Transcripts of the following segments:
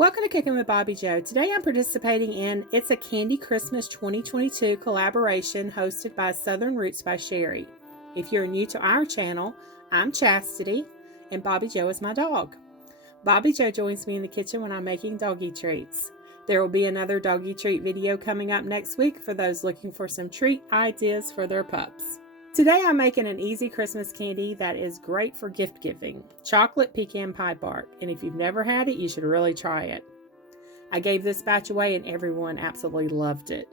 Welcome to Cookin with Bobbi Jo. Today I'm participating in It's a Candy Christmas 2022 collaboration hosted by Southern Roots by Sherry. If you're new to our channel, I'm Chastity and Bobbi Jo is my dog. Bobbi Jo joins me in the kitchen when I'm making doggy treats. There will be another doggy treat video coming up next week for those looking for some treat ideas for their pups. Today I'm making an easy Christmas candy that is great for gift giving, Chocolate Pecan Pie Bark, and if you've never had it, you should really try it. I gave this batch away and everyone absolutely loved it.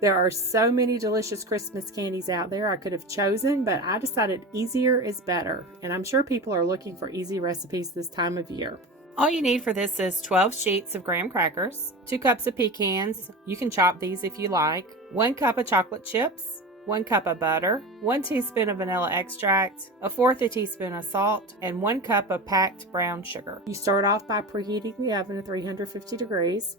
There are so many delicious Christmas candies out there I could have chosen, but I decided easier is better, and I'm sure people are looking for easy recipes this time of year. All you need for this is 12 sheets of graham crackers, 2 cups of pecans, you can chop these if you like, 1 cup of chocolate chips, 1 cup of butter, 1 teaspoon of vanilla extract, 1/4 teaspoon of salt, and 1 cup of packed brown sugar. You start off by preheating the oven to 350 degrees.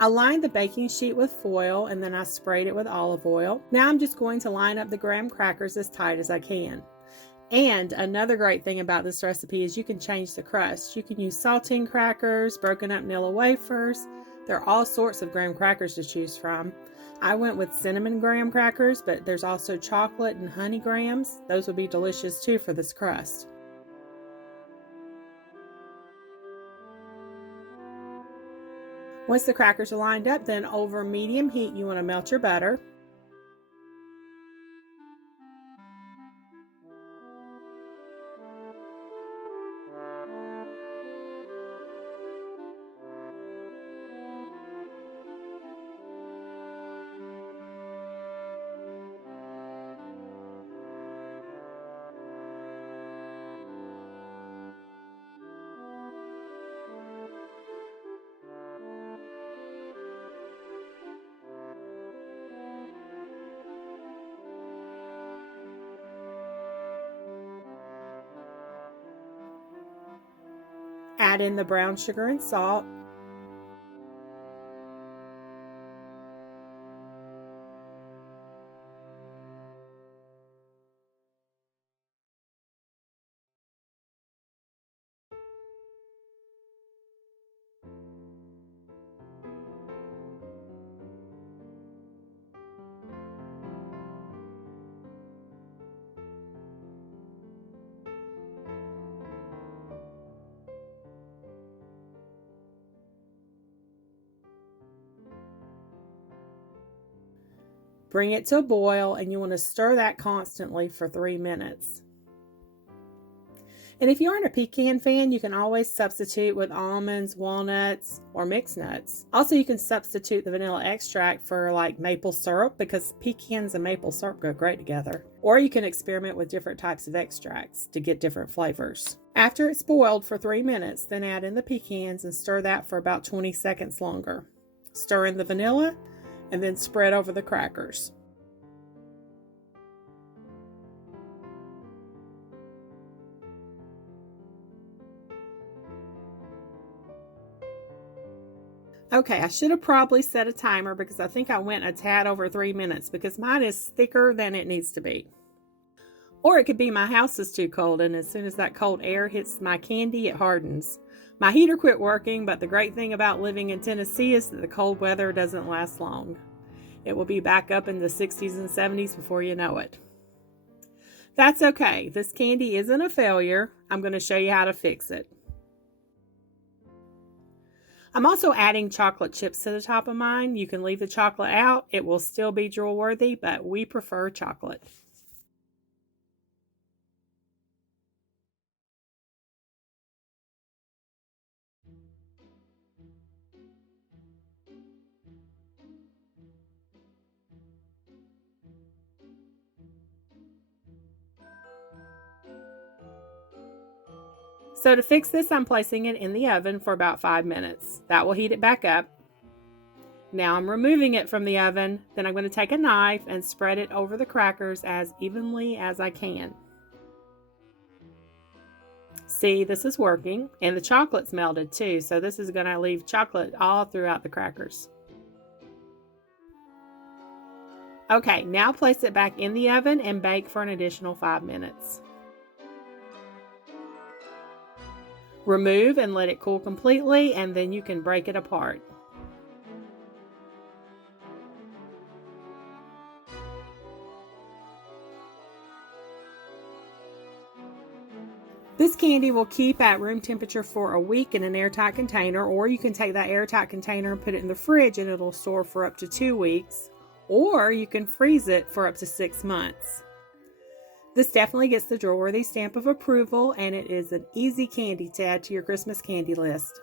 I lined the baking sheet with foil and then I sprayed it with olive oil. Now I'm just going to line up the graham crackers as tight as I can. And another great thing about this recipe is you can change the crust. You can use saltine crackers, broken up Nilla wafers. There are all sorts of graham crackers to choose from. I went with cinnamon graham crackers, but there's also chocolate and honey grahams. Those would be delicious too for this crust. Once the crackers are lined up, then over medium heat you want to melt your butter. Add in the brown sugar and salt. Bring it to a boil and you want to stir that constantly for 3 minutes. And if you aren't a pecan fan, you can always substitute with almonds, walnuts, or mixed nuts. Also, you can substitute the vanilla extract for like maple syrup because pecans and maple syrup go great together. Or you can experiment with different types of extracts to get different flavors. After it's boiled for 3 minutes, then add in the pecans and stir that for about 20 seconds longer. Stir in the vanilla and then spread over the crackers. Okay, I should have probably set a timer because I think I went a tad over 3 minutes because mine is thicker than it needs to be. Or it could be my house is too cold and as soon as that cold air hits my candy, it hardens. My heater quit working, but the great thing about living in Tennessee is that the cold weather doesn't last long. It will be back up in the 60s and 70s before you know it. That's okay. This candy isn't a failure. I'm going to show you how to fix it. I'm also adding chocolate chips to the top of mine. You can leave the chocolate out. It will still be drool worthy, but we prefer chocolate. So to fix this, I'm placing it in the oven for about 5 minutes. That will heat it back up. Now I'm removing it from the oven. Then I'm going to take a knife and spread it over the crackers as evenly as I can. See, this is working. And the chocolate's melted too, so this is going to leave chocolate all throughout the crackers. Okay, now place it back in the oven and bake for an additional 5 minutes. Remove and let it cool completely, and then you can break it apart. This candy will keep at room temperature for a week in an airtight container, or you can take that airtight container and put it in the fridge and it'll store for up to 2 weeks, or you can freeze it for up to 6 months. This definitely gets the drool-worthy stamp of approval, and it is an easy candy to add to your Christmas candy list.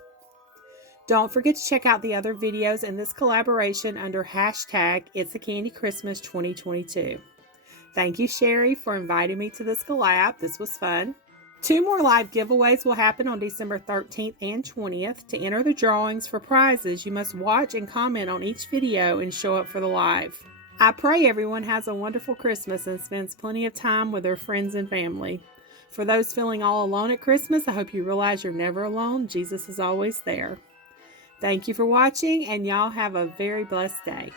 Don't forget to check out the other videos in this collaboration under hashtag It's a Candy Christmas 2022. Thank you, Sherry, for inviting me to this collab. This was fun. 2 more live giveaways will happen on December 13th and 20th. To enter the drawings for prizes, you must watch and comment on each video and show up for the live. I pray everyone has a wonderful Christmas and spends plenty of time with their friends and family. For those feeling all alone at Christmas, I hope you realize you're never alone. Jesus is always there. Thank you for watching, and y'all have a very blessed day.